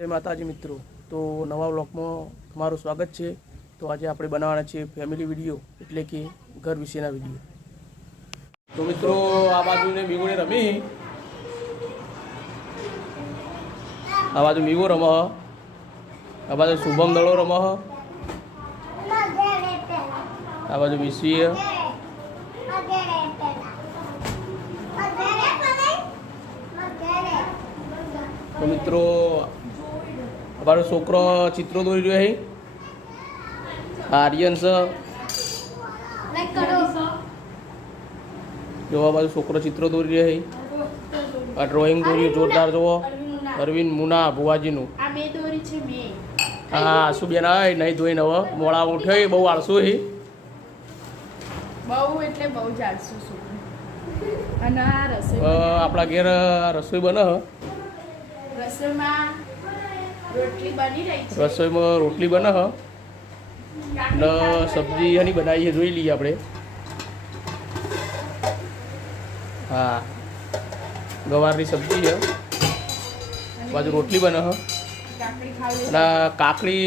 જય માતાજી મિત્રો, તો નવા વ્લોગમાં તમારું સ્વાગત છે। તો આજે આપણે બનાવવાના છે ફેમિલી વિડીયો, એટલે કે ઘર વિશેના વિડીયો। તો મિત્રો આ બાજુને મીગોને રમી, આ બાજુ મીગો રમ, આ બાજુ શુભમ દડો રમ, આ બાજુ વિશ્વી, તો મિત્રો અમારો છોકરો ચિત્રો દોરી રહ્યો છે। આર્યન છે, જો આ બાજુ છોકરો ચિત્રો દોરી રહ્યો છે। આ ડ્રોઈંગ દોર્યું જોરદાર, જુઓ અરવિંદ મુના ભુવાજીનું। હા શું બેન આવે નહીં ધોઈને હવે મોડા ઉઠ્યો, બહુ આળસુ છે, બહુ એટલે બહુ જ આળસુ છું। અને આ રસોઈ આપણા ઘેર રસોઈ બને, રસોઈમાં રોટલી બની રહી છે। રસોઈમાં રોટલી બને ને સબ્જી એની બનાવી છે, જોઈ લઈએ આપણે। હા ગવારની સબ્જી છે, બાજુ રોટલી બને છે, કાકડી ખાવી અને કાકડી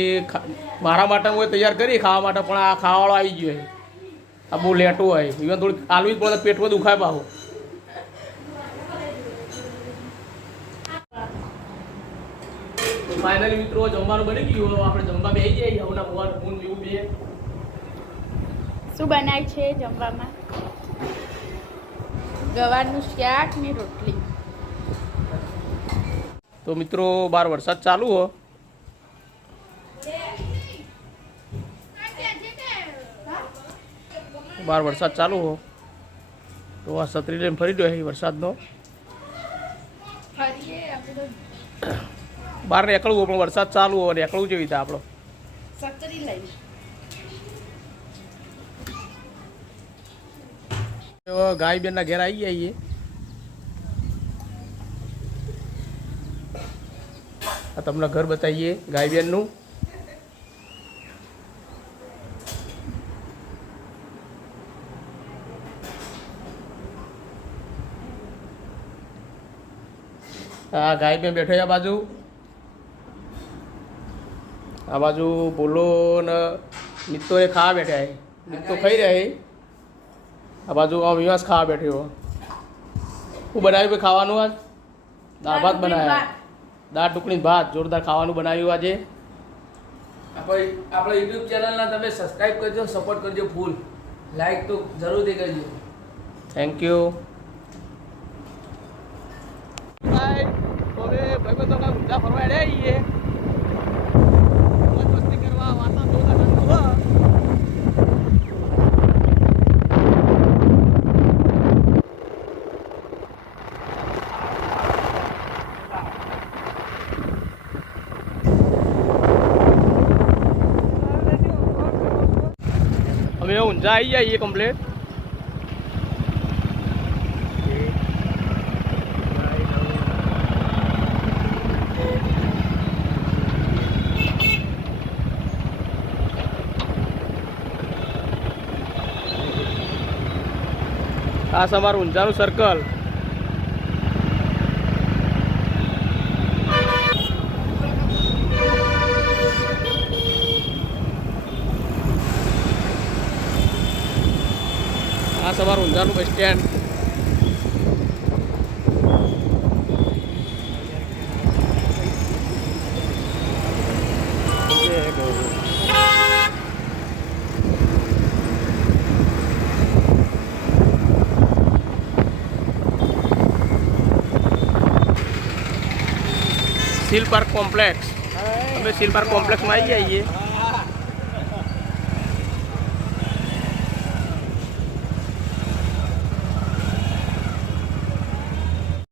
મારા માટે હું તૈયાર કરી ખાવા માટે, પણ આ ખાવાવાળો આવી ગયો છે। આ બહુ લેટું હોય, ઇવન થોડી આલવી જ પડે, પેટમાં દુખાય પાહો। ફાઇનલી મિત્રો જમવાનું બની ગયું, આપણે જમવા બેસી જઈએ। હવના ભગવાન ફોન જેવું બે શું બનાય છે જમવામાં? ગવારનું શાક ને રોટલી। તો મિત્રો બહાર વરસાદ ચાલુ હો, બહાર વરસાદ ચાલુ હો, તો આ છત્રી લઈને ફરી રહ્યો છે વરસાદનો। બહાર નીકળવું પણ વરસાદ ચાલુ હોય, નીકળવું જેવી રીતે આપણો સત્તરી લઈ ગાય બેનના ઘેર આવી જઈએ। આ તમને ઘર બતાવીએ ગાય બેનનું। આ ગાય બેન બેઠો આ બાજુ, આ બાજુ બોલો ને મિત્તો એ ખાવા બેઠા છે, મિત્તો ખાઈ રહ્યા છે। આ બાજુ વિવાસ ખાવા બેઠ્યો। શું બનાવ્યું ભાઈ ખાવાનું? આજ દાળ ભાત બનાવ્યા, દાળ ઢોકળી ભાત, જોરદાર ખાવાનું બનાવ્યું આજે। આપણા યુટ્યુબ ચેનલના તમે સબસ્ક્રાઇબ કરજો, સપોર્ટ કરજો, ફૂલ લાઈક તો જરૂરથી કરજો। Thank you. ભાઈ તો ઊંધા ફરવા રે આવીએ, મોજ મસ્તી કરવા, વાતાવરણ જોરદાર ઠંડુ હોય। અમે ઊંઝા આવી જઈએ કમ્પ્લેટ। આ છે અમારું ઊંઝાનું સર્કલ। આ છે અમારું ઊંઝાનું bus stand. Seal park complex, અમે सील पार्क कॉम्प्लेक्स में आई जाइए।